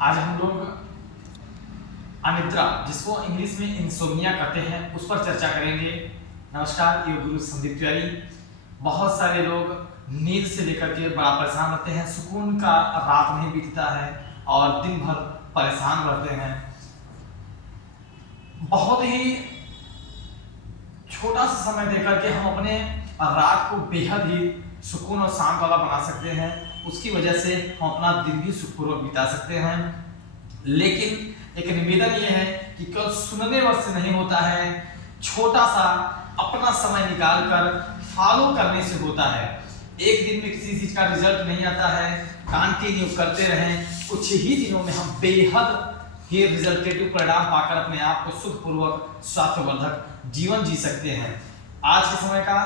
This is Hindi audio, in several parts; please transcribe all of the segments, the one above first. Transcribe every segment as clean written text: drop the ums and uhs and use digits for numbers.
आज हम लोग अनिद्रा, जिसको इंग्लिश में इंसोम्निया कहते हैं, उस पर चर्चा करेंगे। नमस्कार, योग गुरु संदीप तिवारी। बहुत सारे लोग नींद से लेकर के बड़ा परेशान रहते हैं, सुकून का रात नहीं बीतता है और दिन भर परेशान रहते हैं। बहुत ही छोटा सा समय देकर के हम अपने रात को बेहद ही सुकून और शांत वाला बना सकते हैं। उसकी वजह से हम अपना दिन भी सुखपूर्वक बिता सकते हैं। लेकिन एक निवेदन ये है कि केवल सुनने वक्त से नहीं होता है, छोटा सा अपना समय निकाल कर फॉलो करने से होता है। एक दिन में किसी चीज का रिजल्ट नहीं आता है, कंटिन्यू करते रहें, कुछ ही दिनों में हम बेहद ही रिजल्टेटिव परिणाम पाकर अपने आप को सुखपूर्वक स्वास्थ्यवर्धक जीवन जी सकते हैं। आज के समय का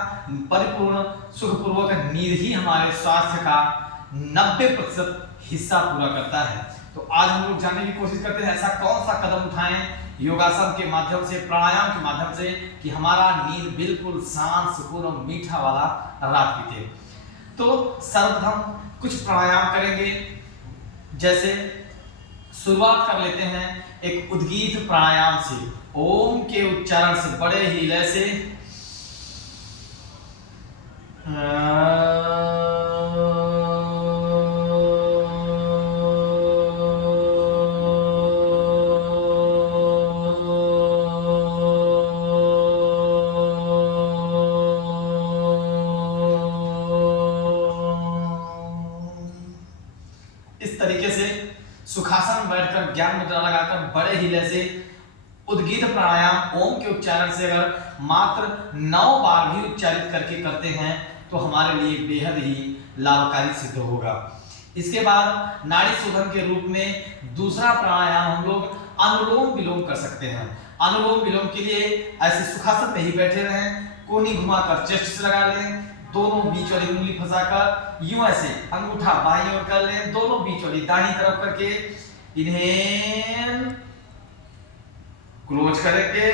परिपूर्ण सुखपूर्वक नींद ही हमारे स्वास्थ्य का 90% हिस्सा पूरा करता है। तो आज हम लोग जानने की कोशिश करते हैं ऐसा कौन सा कदम उठाएं योगासन के माध्यम से, प्राणायाम के माध्यम से, कि हमारा नींद बिल्कुल शांत, सुकून और मीठा वाला रात बीते। तो सर्वप्रथम कुछ प्राणायाम करेंगे। जैसे शुरुआत कर लेते हैं एक उद्गीत प्राणायाम से। ओम के उच्चारण से बड़े ही लय से इस तरीके से सुखासन में बैठकर ज्ञान मुद्रा लगाकर बड़े ही लय से उद्गीत प्राणायाम ओम के उच्चारण से अगर मात्र 9 बार भी उच्चारित करके करते हैं तो हमारे लिए बेहद ही लाभकारी सिद्ध होगा। इसके बाद नाड़ी शोधन के रूप में दूसरा प्राणायाम हम लोग अनुलोम विलोम कर सकते हैं। अनुलोम विलोम के लिए ऐसे सुखासन में ही बैठे रहें, कोहनी घुमाकर चेस्ट से लगा लें, दोनों बीच वाली उंगली फंसाकर यूं ऐसे अंगूठा बाईं ओर कर लें, दोनों बीच वाली दाहिनी तरफ करके इनहेल क्लोज करेंगे,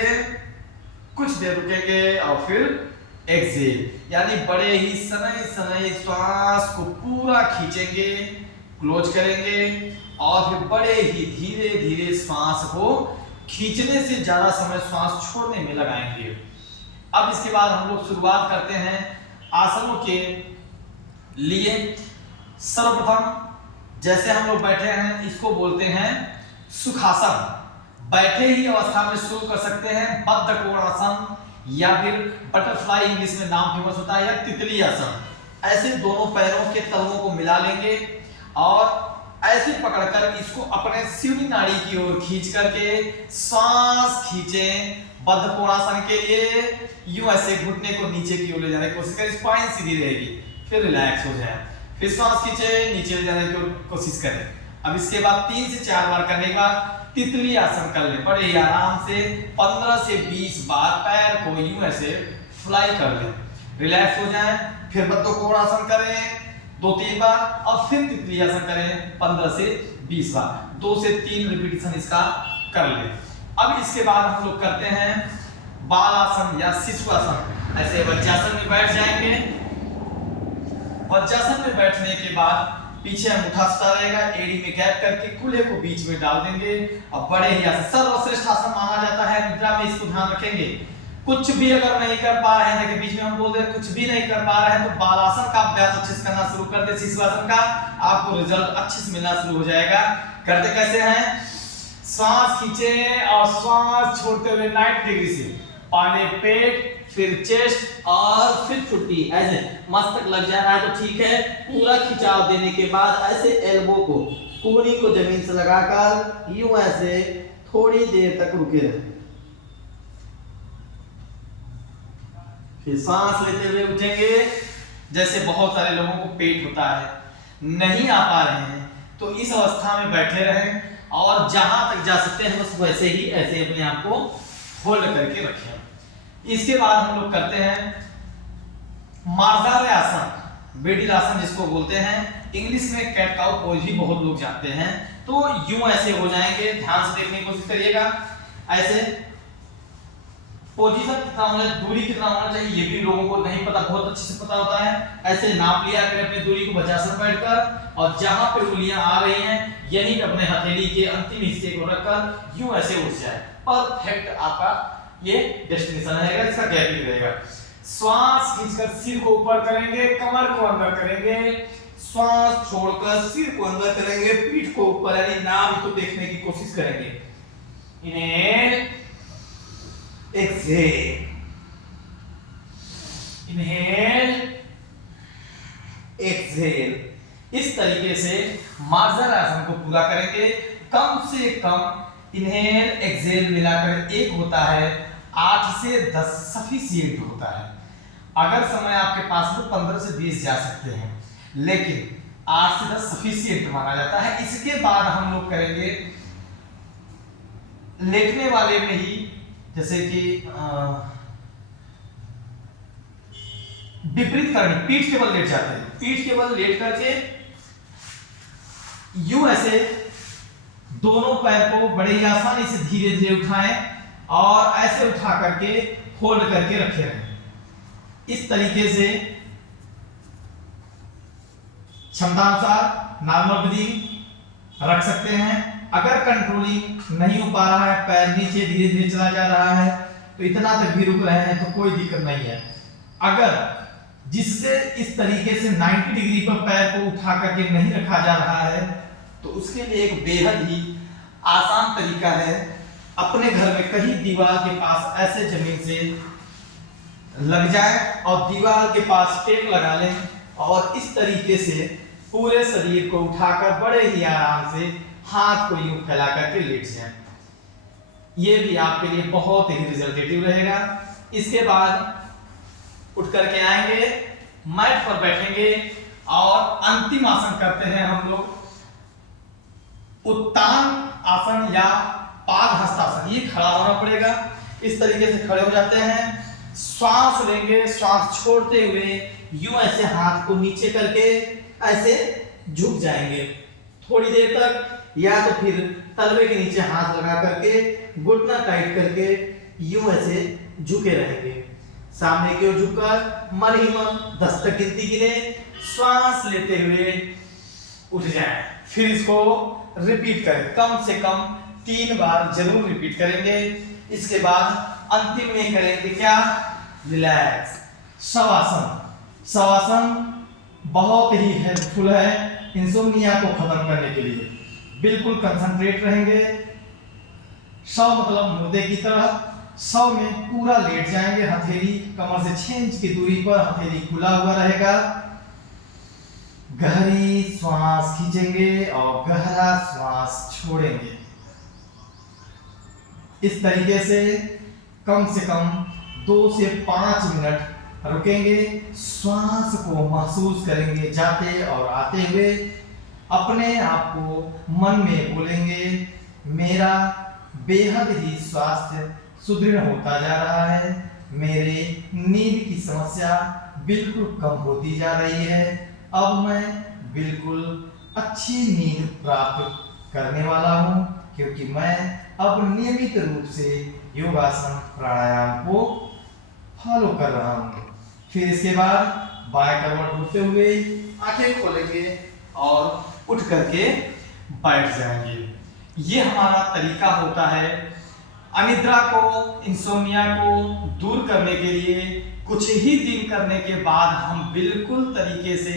कुछ देर रुकेंगे और फिर एक्सहेल, यानी बड़े ही सनई सनई श्वास को पूरा खींचेंगे, क्लोज करेंगे और फिर बड़े ही धीरे धीरे श्वास को खींचने से ज्यादा समय श्वास छोड़ने में लगाएंगे। अब इसके बाद हम लोग शुरुआत करते हैं आसनों के लिए। सर्वप्रथम जैसे हम लोग बैठे हैं इसको बोलते हैं सुखासन। बैठे ही अवस्था में शुरू कर सकते हैं बद्ध कोणासन, या फिर बटरफ्लाई इंग्लिश में नाम फेमस होता है, या तितली आसन। ऐसे दोनों पैरों के तलवों को मिला लेंगे और ऐसे पकड़कर इसको अपने शिवनी नाड़ी की ओर खींच करके सांस खींचें। बद्ध कोणासन के लिए यूं ऐसे घुटने को नीचे की ओर ले जाने की कोशिश करें, स्पाइन सीधी रहेगी, फिर रिलैक्स हो जाए, फिर सांस खींचे, नीचे ले जाने की कोशिश करें। अब इसके बाद 3 से 4 बार करने के बाद तितली आसन कर लें, बड़े ही आराम से 15 से 20 बार पैर को यूं ऐसे फ्लाई कर लें, रिलैक्स हो जाएं, फिर बद्ध कोणासन करें 2-3 बार और फिर तितली आसन करें 15 से 20 बार, 2 से 3 रिपीटेशन इसका कर लें। अब इसके बाद हम लोग करते हैं बालासन या शिशुआसन। ऐसे वज्रासन में बैठ जाएंगे। वज्रासन में बैठने के बाद पीछे अंगूठा सटा रहेगा, एड़ी में गैप करके कूल्हे को बीच में डाल देंगे और बड़े ही आसन, सर्वश्रेष्ठ आसन माना जाता है निद्रा में, इसको ध्यान रखेंगे। कुछ भी अगर नहीं कर पा रहे हैं, देखिए बीच में हम बोल रहे हैं कुछ भी नहीं कर पा रहे हैं, तो बालासन का अभ्यास अच्छे से करना शुरू कर दे। शिशुआसन का आपको रिजल्ट अच्छे से मिलना शुरू हो जाएगा। करते कैसे हैं? सांस खींचे और श्वास छोड़ते हुए 90 डिग्री से पहले पेट, फिर चेस्ट और फिर छुट्टी। ऐसे मस्तक लग जा रहा है तो ठीक है, पूरा खिंचाव देने के बाद ऐसे एल्बो को, कोहनी को जमीन से लगाकर यूं ऐसे थोड़ी देर तक रुके रहें, फिर सांस लेते हुए उठेंगे। जैसे बहुत सारे लोगों को पेट होता है, नहीं आ पा रहे हैं, तो इस अवस्था में बैठे रहें और जहां तक जा सकते हैं बस वैसे ही ऐसे अपने आप को होल्ड करके रखें। इसके बाद हम लोग करते हैं मार्जार्य आसन, बेडिल आसन जिसको बोलते हैं, इंग्लिश में कैट काउ पोज भी बहुत लोग जानते हैं। तो यूं ऐसे हो जाएंगे, ध्यान से देखने की कोशिश करिएगा। ऐसे पोजीशन कितना होना है, दूरी कितना होना चाहिए, ये भी लोगों को नहीं पता, बहुत अच्छे से पता होता है। ऐसे नाप लिया करें अपनी दूरी को वज्रासन बैठकर और जहां पे उंगलियां आ रही हैं यहीं पे अपने हथेली के अंतिम हिस्से को रखकर यूं ऐसे उठ जाए। परफेक्ट आपका ये डेस्टिनेशन रहेगा, इसका गैप ही रहेगा। श्वास खींचकर सिर को ऊपर करेंगे, कमर को अंदर करेंगे, श्वास छोड़कर सिर को अंदर करेंगे, पीठ को ऊपर यानी नाभि को देखने की कोशिश करेंगे। Inhale, exhale, inhale, exhale. इस तरीके से मार्जर आसन को पूरा करेंगे। कम से कम इनहेल एक्सहेल मिलाकर एक होता है 8 से 10 सफिशिएंट होता है। अगर समय आपके पास तो 15 से 20 जा सकते हैं, लेकिन 8 से 10 सफिशिएंट माना जाता है। इसके बाद हम लोग करेंगे लेटने वाले में ही, जैसे कि विपरीत करनी, पीठ के बल लेट जाते हैं। पीठ के बल लेट करके यूं ऐसे दोनों पैर को बड़े ही आसानी से धीरे धीरे उठाएं और ऐसे उठा करके होल्ड करके रखे रहें। इस तरीके से क्षमतानुसार नॉर्मल ब्रीदिंग रख सकते हैं। अगर कंट्रोलिंग नहीं हो पा रहा है, पैर नीचे धीरे धीरे चला जा रहा है, तो इतना तक भी रुक रहे हैं तो कोई दिक्कत नहीं है। अगर जिससे इस तरीके से 90 डिग्री पर पैर को उठा करके नहीं रखा जा रहा है, तो उसके लिए एक बेहद ही आसान तरीका है। अपने घर में कहीं दीवार के पास ऐसे जमीन से लग जाए और दीवार के पास टेप लगा लें और इस तरीके से पूरे शरीर को उठाकर बड़े ही आराम से हाथ को यूं फैला करके लेट जाएं। ये भी आपके लिए बहुत ही रिजल्टेटिव रहेगा। इसके बाद उठ करके आएंगे, मैट पर बैठेंगे और अंतिम आसन करते हैं हम लोग उत्तान आसन या पाद हस्तासन। ये खड़ा होना पड़ेगा, इस तरीके से खड़े हो जाते हैं। श्वास लेंगे, श्वास छोड़ते हुए यूं ऐसे हाथ को नीचे करके ऐसे झुक जाएंगे थोड़ी देर तक, या तो फिर तलवे के नीचे हाथ लगा करके घुटना टाइट करके यूं ऐसे झुके रहेंगे। सामने की ओर झुककर मन ही मन 10 तक गिनती गिने, श्वास लेते हुए उठ जाएं। फिर इसको रिपीट करें, कम से कम 3 बार जरूर रिपीट करेंगे। इसके बाद अंतिम में करेंगे क्या, रिलैक्स शवासन। शवासन बहुत ही हेल्पफुल है इंसोम्निया को खत्म करने के लिए। बिल्कुल कंसंट्रेट रहेंगे, शव मतलब मुर्दे की तरह शव में पूरा लेट जाएंगे। हथेली कमर से 6 इंच की दूरी पर हथेली खुला हुआ रहेगा। गहरी श्वास खींचेंगे और गहरा श्वास छोड़ेंगे। इस तरीके से कम 2 से 5 मिनट रुकेंगे, श्वास को महसूस करेंगे जाते और आते हुए। अपने आप को मन में बोलेंगे, मेरा बेहद ही स्वास्थ्य सुदृढ़ होता जा रहा है, मेरे नींद की समस्या बिल्कुल कम होती जा रही है, अब मैं बिल्कुल अच्छी नींद प्राप्त करने वाला हूँ, क्योंकि मैं अब नियमित रूप से योगासन प्राणायाम को फॉलो कर रहा हूँ। फिर इसके बाद बाएं करवट उठते हुए आंखें खोलेंगे और उठ करके बैठ जाएंगे। ये हमारा तरीका होता है अनिद्रा को, इंसोम्निया को दूर करने के लिए। कुछ ही दिन करने के बाद हम बिल्कुल तरीके से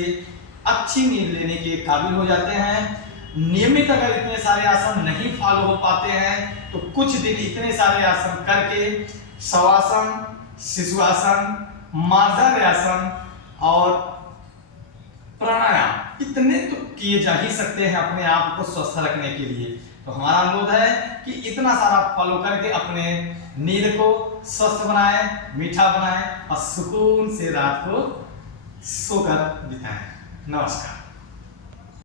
अच्छी नींद लेने के काबिल हो जाते हैं। नियमित अगर इतने सारे आसन नहीं फॉलो हो पाते हैं तो कुछ दिन इतने सारे आसन करके शवासन, शिशुआसन, मार्जर आसन और प्राणायाम इतने तो किए जा ही सकते हैं अपने आप को स्वस्थ रखने के लिए। तो हमारा अनुरोध है कि इतना सारा फॉलो करके अपने नींद को स्वस्थ बनाएं, मीठा बनाएं और सुकून से रात को सोकर बिताएं। नमस्कार।